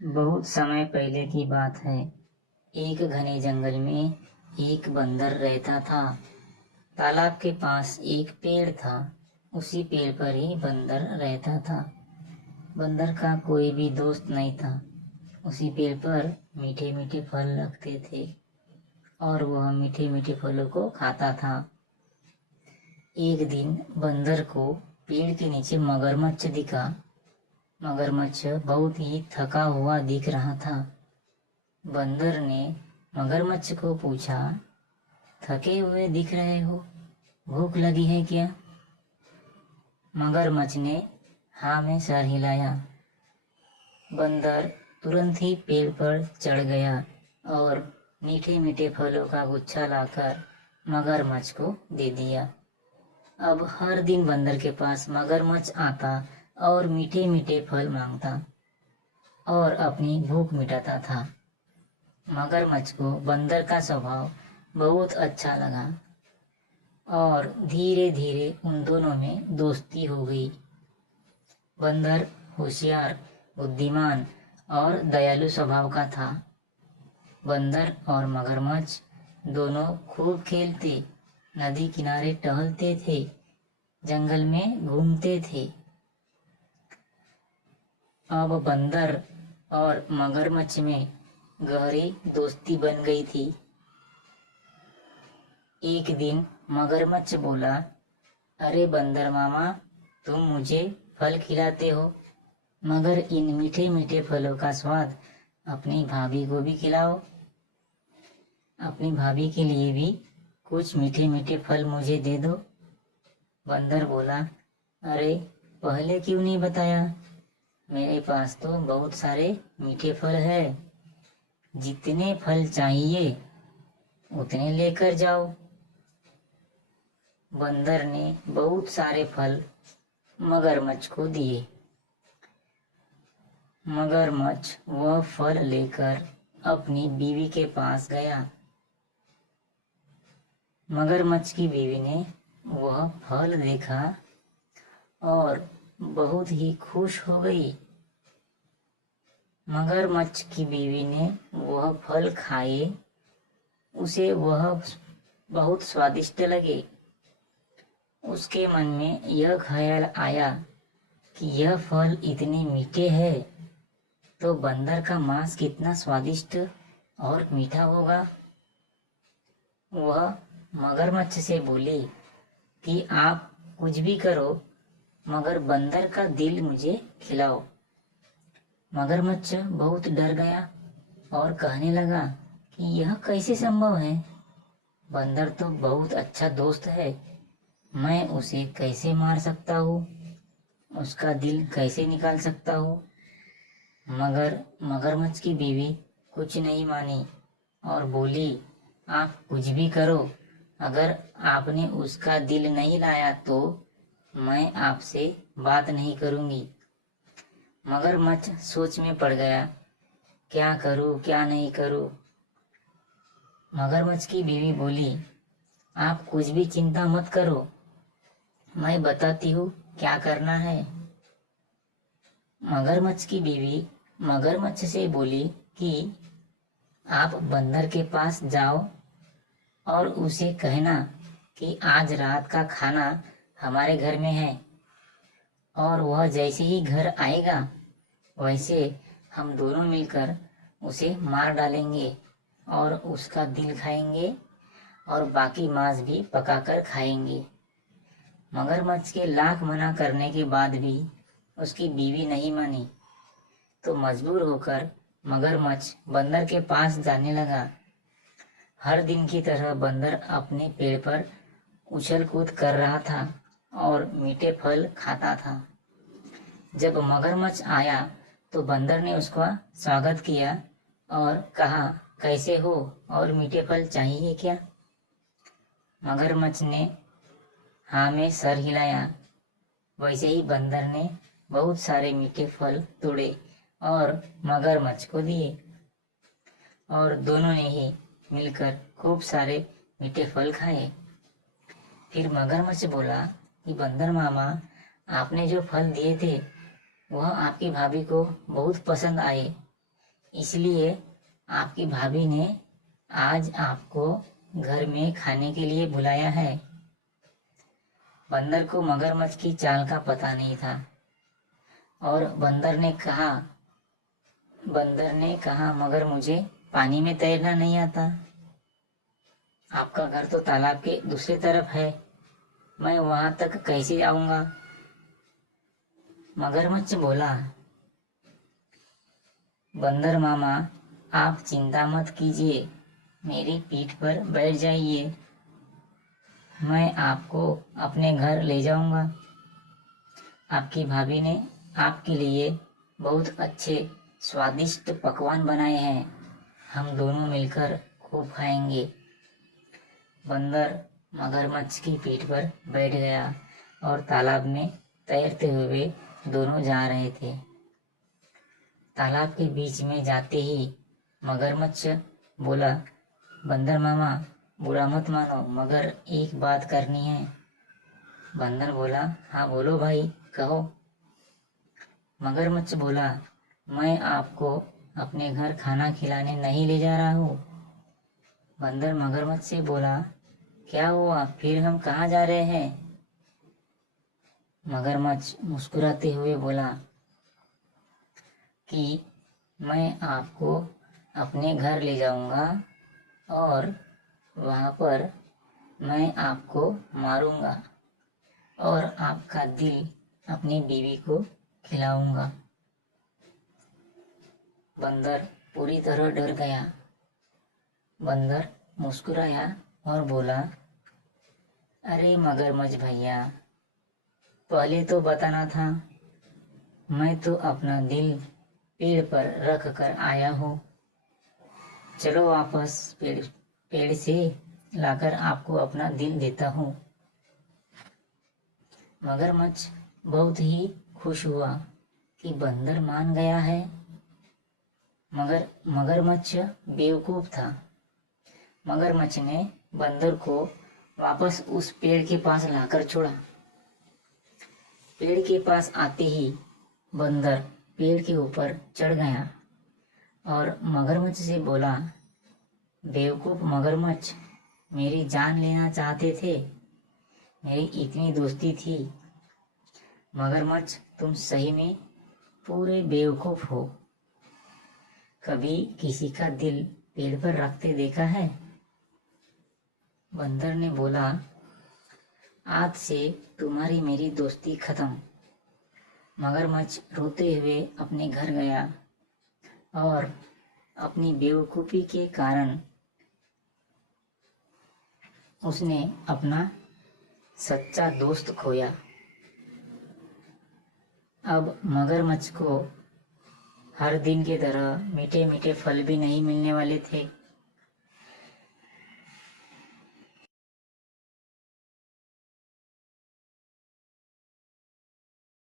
बहुत समय पहले की बात है। एक घने जंगल में एक बंदर रहता था। तालाब के पास एक पेड़ था। उसी पेड़ पर ही बंदर रहता था। बंदर का कोई भी दोस्त नहीं था। उसी पेड़ पर मीठे मीठे फल लगते थे और वह मीठे मीठे फलों को खाता था। एक दिन बंदर को पेड़ के नीचे मगरमच्छ दिखा। मगरमच्छ बहुत ही थका हुआ दिख रहा था। बंदर ने मगरमच्छ को पूछा, थके हुए दिख रहे हो, भूख लगी है क्या? मगरमच्छ ने हाँ में सर हिलाया। बंदर तुरंत ही पेड़ पर चढ़ गया और मीठे मीठे फलों का गुच्छा लाकर मगरमच्छ को दे दिया। अब हर दिन बंदर के पास मगरमच्छ आता और मीठे मीठे फल मांगता और अपनी भूख मिटाता था। मगरमच्छ को बंदर का स्वभाव बहुत अच्छा लगा और धीरे धीरे उन दोनों में दोस्ती हो गई। बंदर होशियार, बुद्धिमान और दयालु स्वभाव का था। बंदर और मगरमच्छ दोनों खूब खेलते, नदी किनारे टहलते थे, जंगल में घूमते थे। अब बंदर और मगरमच्छ में गहरी दोस्ती बन गई थी। एक दिन मगरमच्छ बोला, अरे बंदर मामा, तुम मुझे फल खिलाते हो, मगर इन मीठे मीठे फलों का स्वाद अपनी भाभी को भी खिलाओ। अपनी भाभी के लिए भी कुछ मीठे मीठे फल मुझे दे दो। बंदर बोला, अरे पहले क्यों नहीं बताया? मेरे पास तो बहुत सारे मीठे फल है। जितने फल चाहिए उतने लेकर जाओ। बंदर ने बहुत सारे फल मगरमच्छ को दिए। मगरमच्छ वह फल लेकर अपनी बीवी के पास गया। मगरमच्छ की बीवी ने वह फल देखा और बहुत ही खुश हो गई। मगरमच्छ की बीवी ने वह फल खाए, उसे वह बहुत स्वादिष्ट लगे। उसके मन में यह ख्याल आया कि यह फल इतने मीठे हैं तो बंदर का मांस कितना स्वादिष्ट और मीठा होगा। वह मगरमच्छ से बोली कि आप कुछ भी करो, मगर बंदर का दिल मुझे खिलाओ। मगरमच्छ बहुत डर गया और कहने लगा कि यह कैसे संभव है? बंदर तो बहुत अच्छा दोस्त है, मैं उसे कैसे मार सकता हूँ, उसका दिल कैसे निकाल सकता हूँ? मगर मगरमच्छ की बीवी कुछ नहीं मानी और बोली, आप कुछ भी करो, अगर आपने उसका दिल नहीं लाया तो मैं आपसे बात नहीं करूँगी। मगरमच्छ सोच में पड़ गया, क्या करूँ क्या नहीं करूँ। मगरमच्छ की बीवी बोली, आप कुछ भी चिंता मत करो, मैं बताती हूँ क्या करना है। मगरमच्छ की बीवी मगरमच्छ से बोली कि आप बंदर के पास जाओ और उसे कहना कि आज रात का खाना हमारे घर में है, और वह जैसे ही घर आएगा वैसे हम दोनों मिलकर उसे मार डालेंगे और उसका दिल खाएंगे और बाकी मांस भी पकाकर खाएंगे। मगरमच्छ के लाख मना करने के बाद भी उसकी बीवी नहीं मानी, तो मजबूर होकर मगरमच्छ बंदर के पास जाने लगा। हर दिन की तरह बंदर अपने पेड़ पर उछल कूद कर रहा था और मीठे फल खाता था। जब मगरमच्छ आया तो बंदर ने उसका स्वागत किया और कहा, कैसे हो और मीठे फल चाहिए क्या? मगरमच्छ ने हाँ में सर हिलाया। वैसे ही बंदर ने बहुत सारे मीठे फल तोड़े और मगरमच्छ को दिए और दोनों ने ही मिलकर खूब सारे मीठे फल खाए। फिर मगरमच्छ बोला कि बंदर मामा, आपने जो फल दिए थे वह आपकी भाभी को बहुत पसंद आए, इसलिए आपकी भाभी ने आज आपको घर में खाने के लिए बुलाया है। बंदर को मगरमच्छ की चाल का पता नहीं था और बंदर ने कहा मगर मुझे पानी में तैरना नहीं आता। आपका घर तो तालाब के दूसरी तरफ है, मैं वहां तक कैसे जाऊंगा? मगरमच्छ बोला, बंदर मामा आप चिंता मत कीजिए, मेरी पीठ पर बैठ जाइए, मैं आपको अपने घर ले जाऊंगा। आपकी भाभी ने आपके लिए बहुत अच्छे स्वादिष्ट पकवान बनाए हैं, हम दोनों मिलकर खूब खाएंगे। बंदर मगरमच्छ की पीठ पर बैठ गया और तालाब में तैरते हुए दोनों जा रहे थे। तालाब के बीच में जाते ही मगरमच्छ बोला, बंदर मामा बुरा मत मानो, मगर एक बात करनी है। बंदर बोला, हाँ बोलो भाई, कहो। मगरमच्छ बोला, मैं आपको अपने घर खाना खिलाने नहीं ले जा रहा हूँ। बंदर मगरमच्छ से बोला, क्या हुआ, फिर हम कहाँ जा रहे हैं? मगरमच्छ मुस्कुराते हुए बोला कि मैं आपको अपने घर ले जाऊंगा और वहां पर मैं आपको मारूंगा और आपका दिल अपनी बीवी को खिलाऊंगा। बंदर पूरी तरह डर गया। बंदर मुस्कुराया और बोला, अरे मगरमच्छ भैया, पहले तो बताना था, मैं तो अपना दिल पेड़ पर रख कर आया हूँ। चलो वापस पेड़ से लाकर आपको अपना दिल देता हूँ। मगरमच्छ बहुत ही खुश हुआ कि बंदर मान गया है, मगर मगरमच्छ बेवकूफ था। मगरमच्छ ने बंदर को वापस उस पेड़ के पास लाकर छोड़ा। पेड़ के पास आते ही बंदर पेड़ के ऊपर चढ़ गया और मगरमच्छ से बोला, बेवकूफ मगरमच्छ, मेरी जान लेना चाहते थे, मेरी इतनी दोस्ती थी। मगरमच्छ तुम सही में पूरे बेवकूफ हो। कभी किसी का दिल पेड़ पर रखते देखा है? बंदर ने बोला, आज से तुम्हारी मेरी दोस्ती खत्म। मगरमच्छ रोते हुए अपने घर गया और अपनी बेवकूफी के कारण उसने अपना सच्चा दोस्त खोया। अब मगरमच्छ को हर दिन की तरह मीठे मीठे फल भी नहीं मिलने वाले थे।